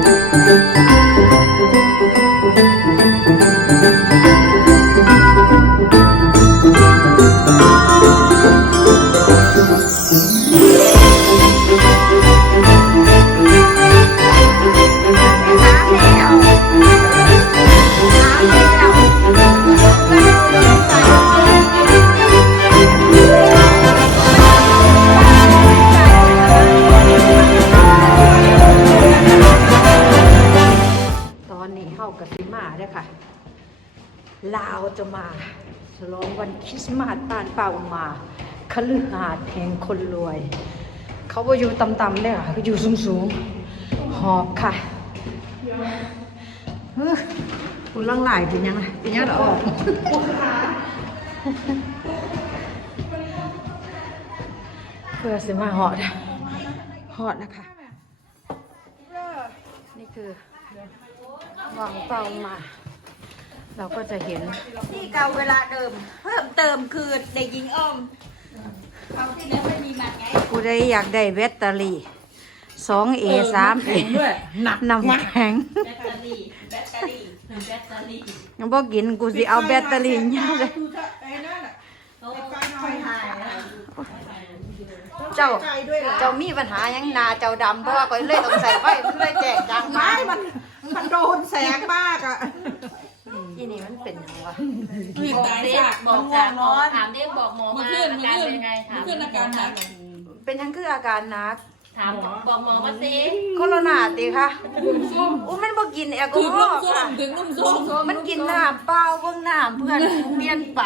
ต คฤหาสน์แห่งคนรวย เขาว่าอยู่ต่ำๆเลยค่ะเขาอยู่สูงๆ หอบค่ะเฮ้ยคุณลังหลายเป็นยังไงเป็นยังไงออกเพื่อสิมาหอดหอดนะคะนี่คือวางเป้ามา เราก็จะเห็น ที่เก่าเวลาเดิม เพิ่มเติมคือเด็กหญิงอ้อม ผู้ใดอยากได้แบตเตอรี่สองเอสามเอหนักน้ำแข็งแบตเตอรี่แบตเตอรี่แบตเตอรี่ยังบอกกินกูสิเอาแบตเตอรี่เนี่ยเลยโอ้ค่อยหายนะเจ้าเจ้ามีปัญหาหยังหนาเจ้าดำเพราะว่าก็เลยต้องใส่ไฟเพื่อแจกจังไม้มันมันโดนแสงมากอะ ที่นี่มันเป็นหยังวะบอกเด็กบอกจากหมอถามเด็กบอกหมอมาเมื่อคืนอาการเป็นไงถามเมื่อคืนอาการหนักเป็นหยังคืออาการหนักถามบอกหมอมาสิโคโรนาติค่ะอู้มันบ่กินแอลกอถึงฮนุ่อมล์ส้ค่ะมถึงนุ่มส้มมันกินน้ำเปล่าเบิ่งน้ำเพื่อนเปลี่ยนไป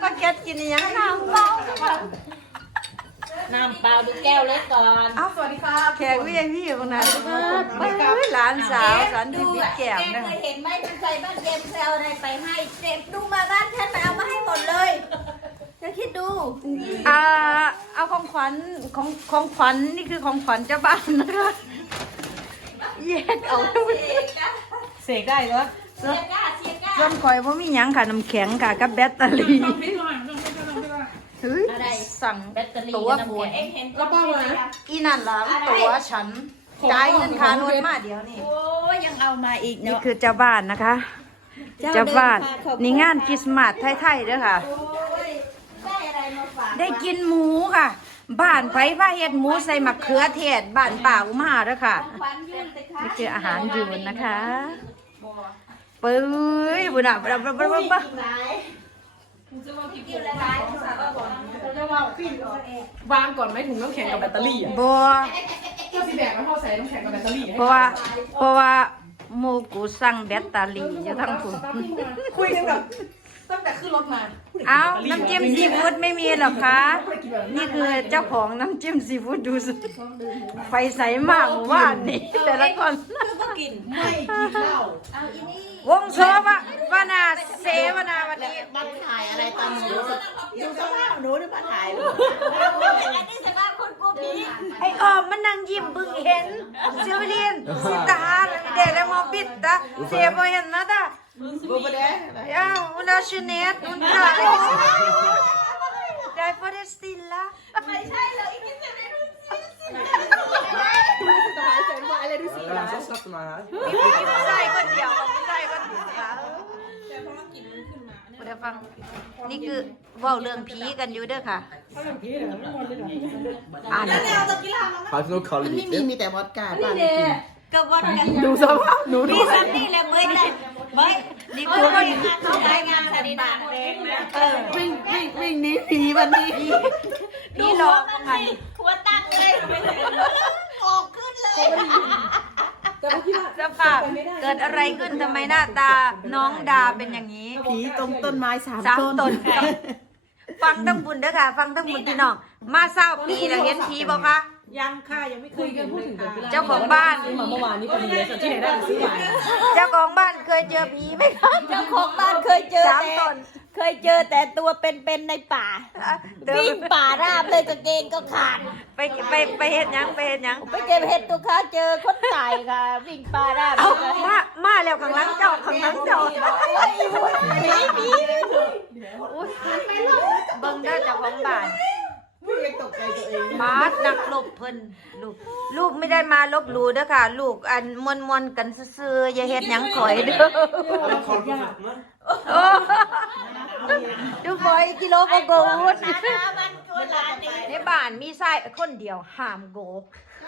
ป้าแกตกินอิหยังน้ำเปล่าค่ะ น้ำเปล่าดูแก้วเล็กก่อนเอ้าสวัสดีครับแขกวีไอพีคนนั้นเอ้ยหลานสาวสันติพิแก้มแกนะเคยเห็นไหมมันใส่บ้านเกมเคยเอาอะไรไปให้เจ็บดูมาบ้านฉันไปเอามาให้หมดเลยจะคิดดูอ่าเอาของขวัญของของขวัญนี่คือของขวัญเจ้าบ้านนะคะแยกเอาเสกได้เหรอเชียร์ก้าเชียร์ก้าส้มคอยว่ามีหยังค่ะน้ำแข็งค่ะกับแบตเตอรี่เฮ้ยอะไร สั่งแบตเตอรี่ตัวน้ำปวแข็ดงเอ็งเห็นแล้วป้ามาอีนั่นล่ะตัวฉันจ่ายเงินค่ารถมาเดี๋ยวนี่โอ้ยยังเอามาอีกนี่เนาะคือเจ้าบ้านนะคะ เจ้าบ้านนี่งานคริสต์มาสไทยๆเด้อค่ะ โอ้ยได้อะไรมาฝากได้กินหมูค่ะ บ้านไผผ้าเฮ็ดหมูใส่มะเขือเทศบ้านป่าอุมาเด้อค่ะควันยื่นเลยค่ะนี่คืออาหารยูนนะคะปื้ยบุญอะบุญอะบุญอะบุญอะหลาย กินหลายๆภาษาบ้านก่อนวางก่อนไหมถุงน้ำแข็งกับแบตเตอรี่อะบัวก็สิแบกมาเข้าใส่น้ำแข็งกับแบตเตอรี่เพราะว่าเพราะว่าโมกูสั่งแบตเตอรี่อยู่ทั้งคุณคุยกันแบบ ตั้งแต่ขึ้นรถมาเอาน้ำจิ้มซีฟู้ดไม่มีหรอคะ นี่คือเจ้าของน้ำจิ้มซีฟู้ดดูสิไฟใสมากหมู่บ้านนี่แต่ละคนก็กินไม่กินเหล้าเอาอีนี่วงโซวะวานาเสวนาวันนี้มาถ่ายอะไรตอนหนูดูสภาพหนูนี่มาถ่ายเลยอันนี้สภาพคนกลัวผีไอ้ออมมันนั่งยิ้มบึงเห็นเสียวเรียนสิตาเด็กแล้วมองปิดตาเสียบ่เห็นนะตา บูบเด้ Ja, hon har Jeanette, hon har... Därför är det stilla. ไม่ใช่เลยอีนี่จะได้รู้สิอะไรดูสิ Ja, så satte man här. Vi får säga god ja, vi får säga god ja. เดี๋ยวฟัง นี่คือเว้าเรื่องผีกันอยู่เด้อค่ะ อ่าน Har du någon Carl มันไม่มี Lidl? มีแต่วอดก้าป้าไม่กินก็วัดกันดูสภาพหนูพี่ซันนี่แหละเบิ้ลเลย เบิ้ลนี่คือคนงานเขารายงานสถิติแดงนะเออวิ่งวิ่งวิ่งหนี้ผีวันนี้นี่รอประกันหัวตั้งเลยออกขึ้นเลยสภาพเกิดอะไรขึ้นทำไมหน้าตาน้องดาเป็นอย่างนี้ผีตรงต้นไม้สามสามต้นตนฟังทั้งบุญเด้อค่ะ ฟังทั้งบุญพี่น้องมาเศร้าปีแล้วเห็นผีบ่คะ ยังค่ะยังไม่เคยเห็นเลยค่ะเจ้าของบ้าน ซื้อมาเมื่อวานนี้พอดีเลยที่ไหนได้ซื้อมาเจ้าของบ้านเคยเจอผีไหมคะเจ้าของบ้านเคยเจอสามแต่ตนเคยเจอแต่ตัวเป็นๆในป่าเดิวิ่นงป่าราบเลยกางเกงก็ขาดไปไปไปเฮ็ดหยังไปเฮ็ดหยังไปเก็บเห็ดตัวค้าเจอคนตายค่ะ วิ่งป่าราบเอามามาแล้วข้างหลังเจ้าข้างหลังเจ้าผีผี อุ๊ยเบิ่งเด้อเจ้าของบ้านพี่ ยังตกใจตัวเองปาดนักลบเพิ่นลูกลูกไม่ได้มาลบหลู่เด้อค่ะ ลูกอันมวนมวนๆกันซื่อๆอย่าเฮ็ดหยังข่อยเด้อดูฝอยกิโลโกโกวุฒในบ้านมีไส้คนเดียวห้ามโก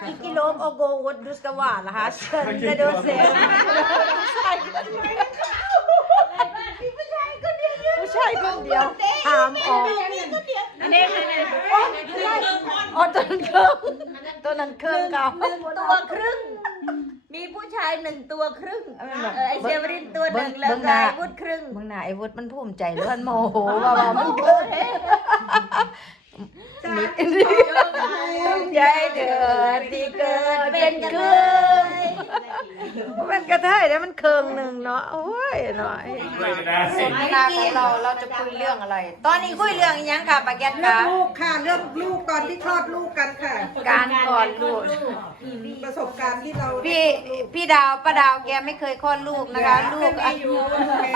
อีกกิโลโอโกวุฒดูสกว่าล่ะฮะเชิญจะดูเสียผู้ชายคนเดียวห้ามออก อันนี้อ๋อตัวนั้นครึ่งตัวนั้นครึ่งกับตัวครึ่ง มีผู้ชายหนึ่งตัวครึ่งเออไอเซเวรินตัวหนึ่งแล้วก็ไอวุฒครึ่งมึงน่ะไอ้วุฒิมันภูมิใจหรือมันโมโหว่าว่ามันเกิดนี่ภูมิใจเถิดที่เกิดเป็นครึ่ง มันกระเทยแล้วมันเคืองหนึ่งเนาะโอ้ยเนาะสนทนาของเราเราจะคุยเรื่องอะไร ตอนนี้คุยเรื่องอิหยังค่ะปาแกตเรื่อค่ะงลูกค่ะเรื่องลูกตอนที่คลอดลูกกันค่ะ การก่อนลูก ประสบการณ์ที่เราพี่พี่ดาวป้าดาวแกไม่เคยคลอดลูกนะคะ ลูกไม่อยู่แม่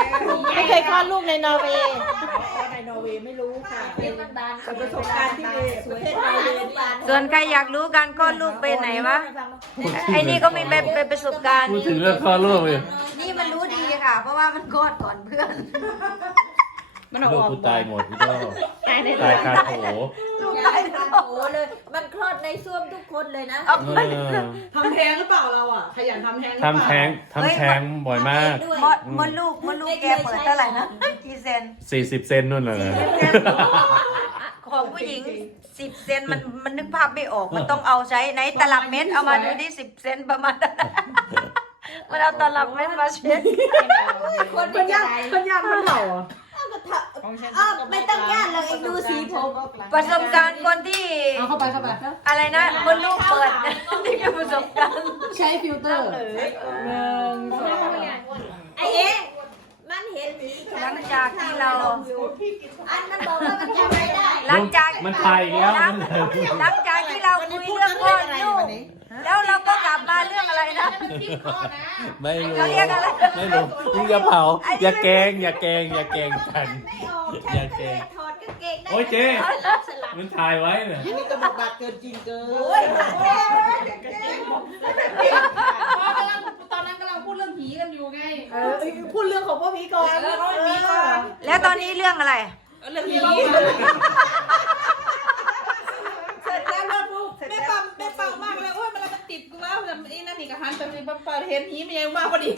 ไม่เคยคลอดลูกในนอร์เวย์ในน อร์เวย์ไม่รู้ค่ะเป็นมันบานเป็นประสบการณ์ที่ประเทศนอร์เวย์นี่ส่วนใครอยากรู้การคลอดลูกเป็นไหนวะไอ้นี่ก็มีเป็นเป็นประสบการณ์ พูดถึงเรื่องคลอดลูกเลยนี่มันรู้ดีค่ะ เพราะว่ามันคลอดก่อนเพื่อน มันออกลูกออกกูตายหมดกูก็ตายคาโถยายโอ้โหเลย มันคลอดในส้วมทุกคนเลยนะ เออทำแท้ง ขยันทำแท้งหรือเปล่าทำแท้งทำแท้งบ่อยมากด้วยมดมดลูกมดลูกแกเปิดเท่าไหร่นะกี่เซน40 เซนนู่นเลยนะของผู้หญิงสิบเซนมันมันนึกภาพไม่ออก มันต้องเอาใช้ในตลับเม็ดเอามาดูที่สิบเซนประมาณนั้นมันเอาตลับเม็ดมาเช็ด คนคนใหญ่ยากคนยากมันเหล่าอ่ะอ้าวไม่ต้องญาติเลยเองดูสีผมประสบการณ์คนที่ เอาเข้าไปเข้าไปอะไรนะมดลูกเปิด นี่คือประสบการณ์ใช้ฟิลเตอร์ไอเอ๊ะมันเห็นสีหลังจากที่เรา อันมันบอกว่ามันจำไม่ได้ หลังจากมันตายอีกแล้วมันเลยหลังจากที่เราคุยเรื่องก้อนลูก แล้วเราก็กลับมาเรื่องอะไรนะ ไม่รู้เขาเรียกอะไร ไม่รู้มึงอย่าเผา อย่าแกง อย่าแกง อย่าแกงกัน ไม่ออกอย่าแกงถอดกางเกงได้โอ้ยเจ๊สลับมันถ่ายไว้เนี่ยอันนี้ก็บอกบัตรเกินจริงเกินตอนนั้นกำลังพูดเรื่องผีกันอยู่ไงเออพูดเรื่องของพ่อพีก่อนเออพ่อผีก่อนแล้วตอนนี้เรื่องอะไร เรื่องผีเสร็จแล้วนะลูกเสร็จแม่แล้วปั๊มแม่ปั๊มมา ติดกูแล้วแต่ไอ้นั่นนี่ก็หันไปเป็นปั๊มเห็นผีมันยังมาพอดี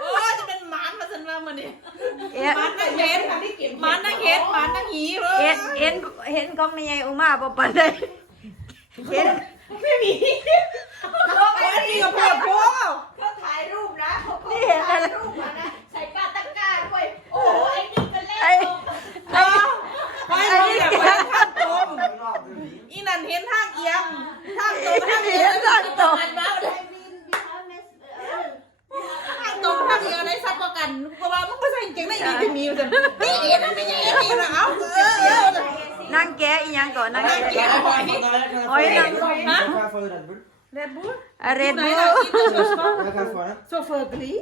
โอ้ยจะเป็นหมานมาสันมามันนี่เอ๊ะหมานนั่งเห็นหมานนั่งเห็นหมานนั่งหีเลเห็นเห็นเห็นของแม่ยายอุมาบ่ปานใดเห็นไม่มีเขาไอ้นี่ก็พูดพูดเขาถ่ายรูปนะเขานี่เห็นอะไรรูปมานะใส่ปาตะกร้าด้วยโอ้โหไอ้นี่เป็นเล่นไอ้ไอ้นี่แบบว่าทางตรงอีนั่นเห็นทางเอียงทางตรงทางเอียง สัตว์ตก อันมาเลย ทางตรงทางเอียงอะไรสักกว่ากันเพราะว่ามันก็ใส่เก่งได้ดีจะมีมันนี่นี่นั่นไม่ใช่นี่นะเอาเออเออ นั่งแกะอีหยัง ก่อนนั่งนั่งแกะเกี่ยวหอยหอยนั่งฮะเรดบูลอะเรนบูล่ะอีตัวชอบโซเฟอร์กรี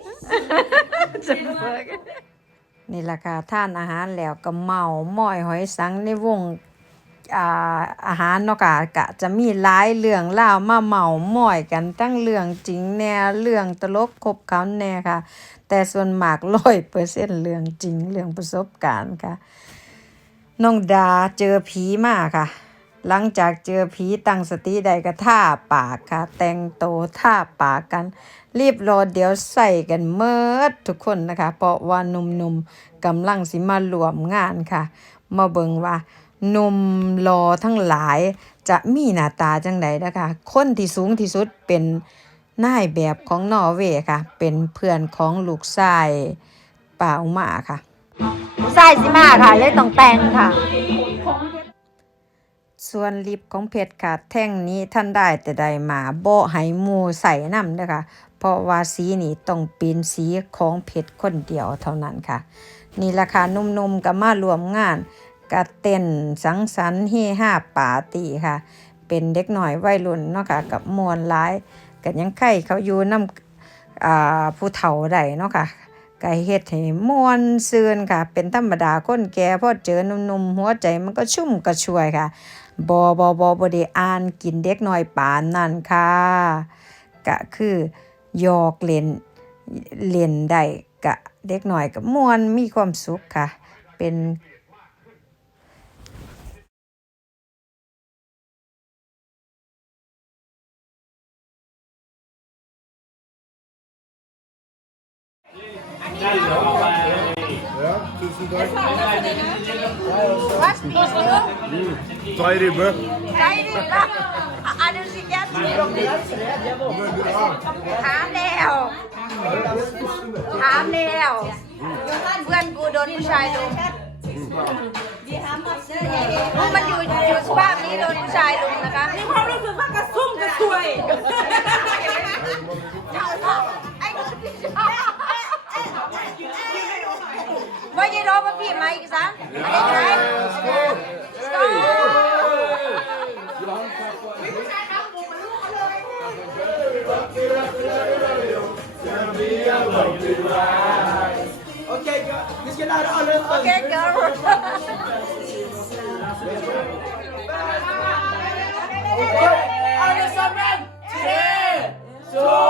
นี่ราคาท่านอาหารแล้วก็เมาหม้อยหอยสังในวงอาหารเนาะกะกะจะมีหลายเรื่องเล่ามาเมาหม้อยกันตั้งเรื่องจริงแน่เรื่องตลกคบเขาแน่ค่ะ แต่ส่วนมากร้อยเปอร์เซ็นต์เรื่องจริงเรื่องประสบการณ์ค่ะ น้องดาเจอผีมากค่ะ หลังจากเจอผีตั้งสติได้ก็ท่าปากค่ะ แต่งโตท่าปากกัน รีบรอเดี๋ยวใส่กันเมิดทุกคนนะคะ เพราะว่าหนุ่มๆกำลังสิมารวมงานค่ะ มาเบิงว่าหนุ่มรอทั้งหลายจะมีหน้าตาจังไดนะคะ คนที่สูงที่สุดเป็นนายแบบของนอร์เวย์ค่ะ เป็นเพื่อนของลูกชายป่าอุมาค่ะชายสิมาค่ะเลยต้องแต่งค่ะ ส่วนลิปของเพชรค่ะแท่งนี้ท่านได้แต่ใดมาบ่ให้หมู่ใส่นำเด้อค่ะเพราะว่าสีนี้ต้องเป็นสีของเพชรคนเดียวเท่านั้นค่ะ นี่ราคานุ่มๆก็มารวมงานกะเต้นสังสรรค์เฮฮาปาตีค่ะ เป็นเด็กหน่อยวัยรุ่นเนาะค่ะกับมวลหลายกันยังไข่เขาอยู่นำผู้เฒ่าได้เนาะค่ะก็เฮ็ดให้มวนซืนค่ะ เป็นธรรมดาคนแก่พอเจอหนุ่มๆหัวใจมันก็ชุ่มกระชวยค่ะ บอบอบอบได้อ่านกินเด็กน้อยปานนั่นค่ะก็คือหยอกเล่นเล่นได้กะเด็กหน่อยกับมวนมีความสุขค่ะ เป็น Zwei Rippen. ใจดีละอะดูสิแกถามแล้ว ถามแล้ว เพื่อนกูโดนผู้ชายลุมมันอยู่อยู่สภาพนี้โดนผู้ชายลุมนะคะ มีความรู้สึกว่ากระซุ่มกระซวย ว่าจะรอมาพี่มาอีกสังอะไรกั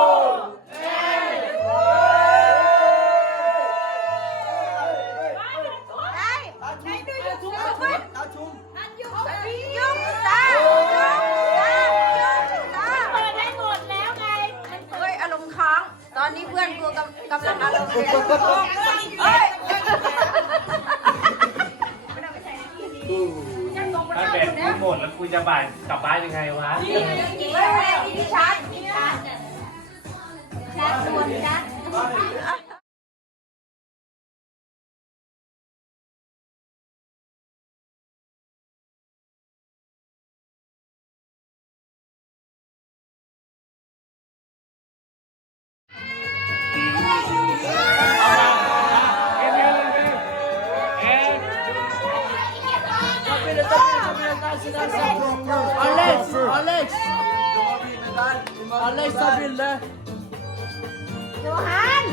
ถ้าแบตกูหมดแล้วกูจะบ่ายกลับบ้านยังไงวะเฮ้ยที่ชาร์จที่ชาร์จชาร์จด่วนชา Alaysa billah. Eh. Johan!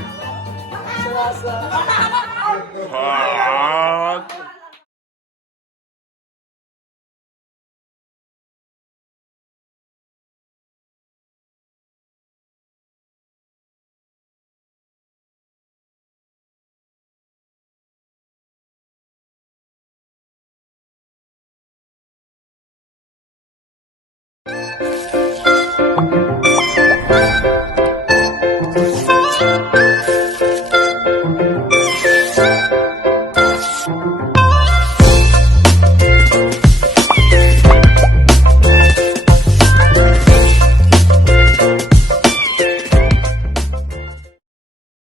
Baka! Baka!